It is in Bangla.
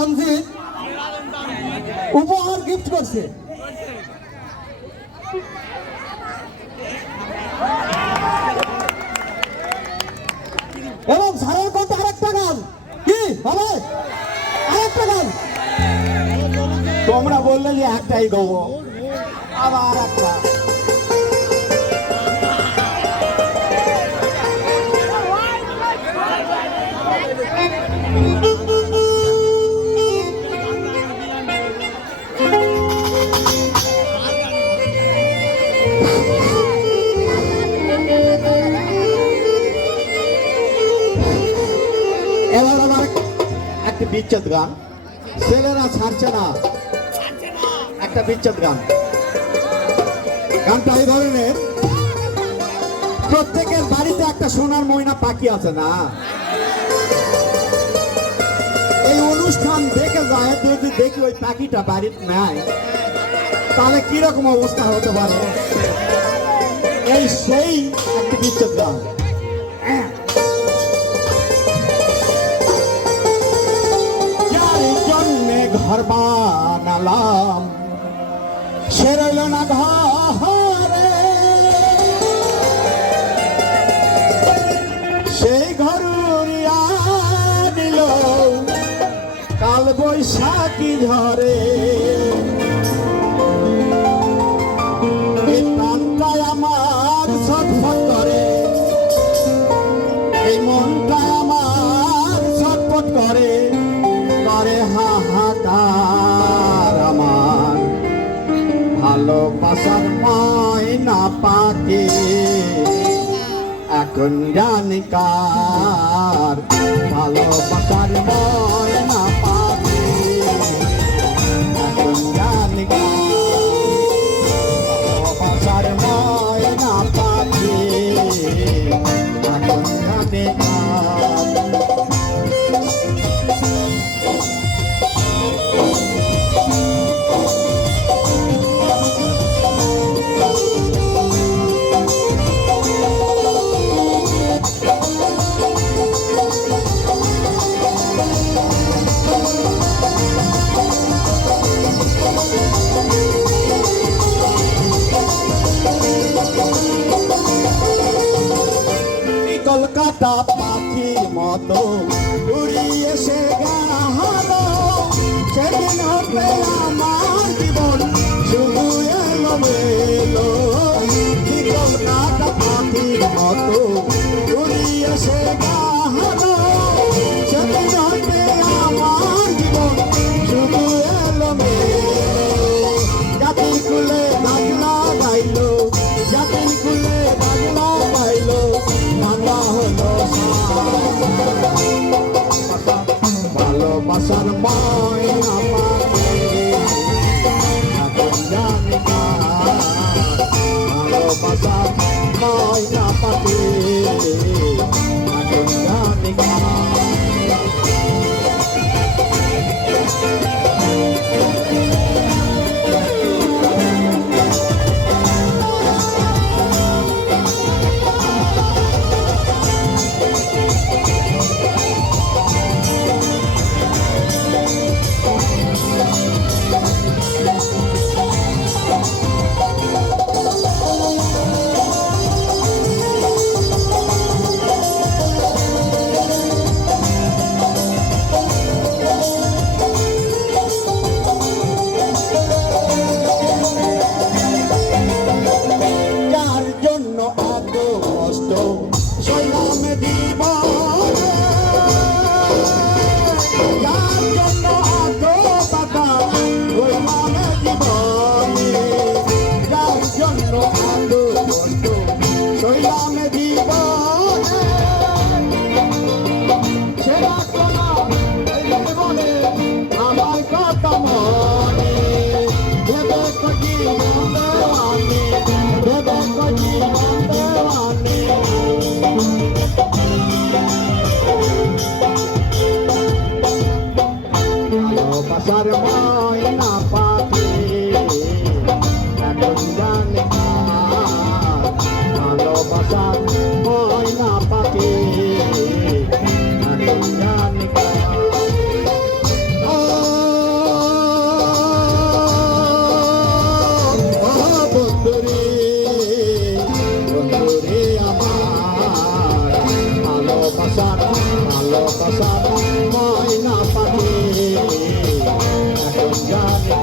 তানজিদ উপহার গিফট করছে। এবং স্যারের কত আরেকটা গান কি হবে, আরেকটা গান তোমরা বললে যে একটাই গাবো, আবার একটা। এবার আবার একটা বিচ্ছেদ গান, ছেলেরা ছাড়ছে না, একটা বিচ্ছেদ গান। গানটা এই ধরনের, প্রত্যেকের বাড়িতে একটা সোনার ময়না পাখি আছে না? এই অনুষ্ঠান দেখে যায়, যদি দেখি ওই পাখিটা বাড়িতে নাই, তাহলে কিরকম অবস্থা হতে পারে? এই সেই একটা বিচ্ছেদ গান। ঘর বানালাম সে রইল না ঘরে, সেই ঘর উড়িয়া দিল কাল বৈশাখী ঝরে। এই প্রাণটায় আমার ছটফট করে, এই মনটায় আমার ছটফট করে, করে হাহাকার আমার ভালোবাসার ময়না পাখি এখন জানি কার। ভালোবাসার ময়না পাখি এখন জানি কার। ভালোবাসার ময়না পাখি এখন জানি কার। কলকাতা পাখির মতো উড়িয়ে সে গেল, সেদিন হবে আমার জীবন শুধু এলো মেলো। কলকাতা পাখির মতো উড়িয়ে সে গেল, সেদিন হবে আমার জীবন শুধু এলো মেলো। জাতির কুলে বাজনা গাইলো, জাতির কুলে বাজনা গাইলো, ভালোবাসার ময়না পাখি এখন জানি কার। ভালোবাসার ময়না পাখি এখন জানি কার। ভালোবাসার ময়না পাখি এখন জানি কার। ভালোবাসার ময়না পাখি এখন জানি কার। ভালোবাসার ভালোবাসার ময়না পাখি এখন জানি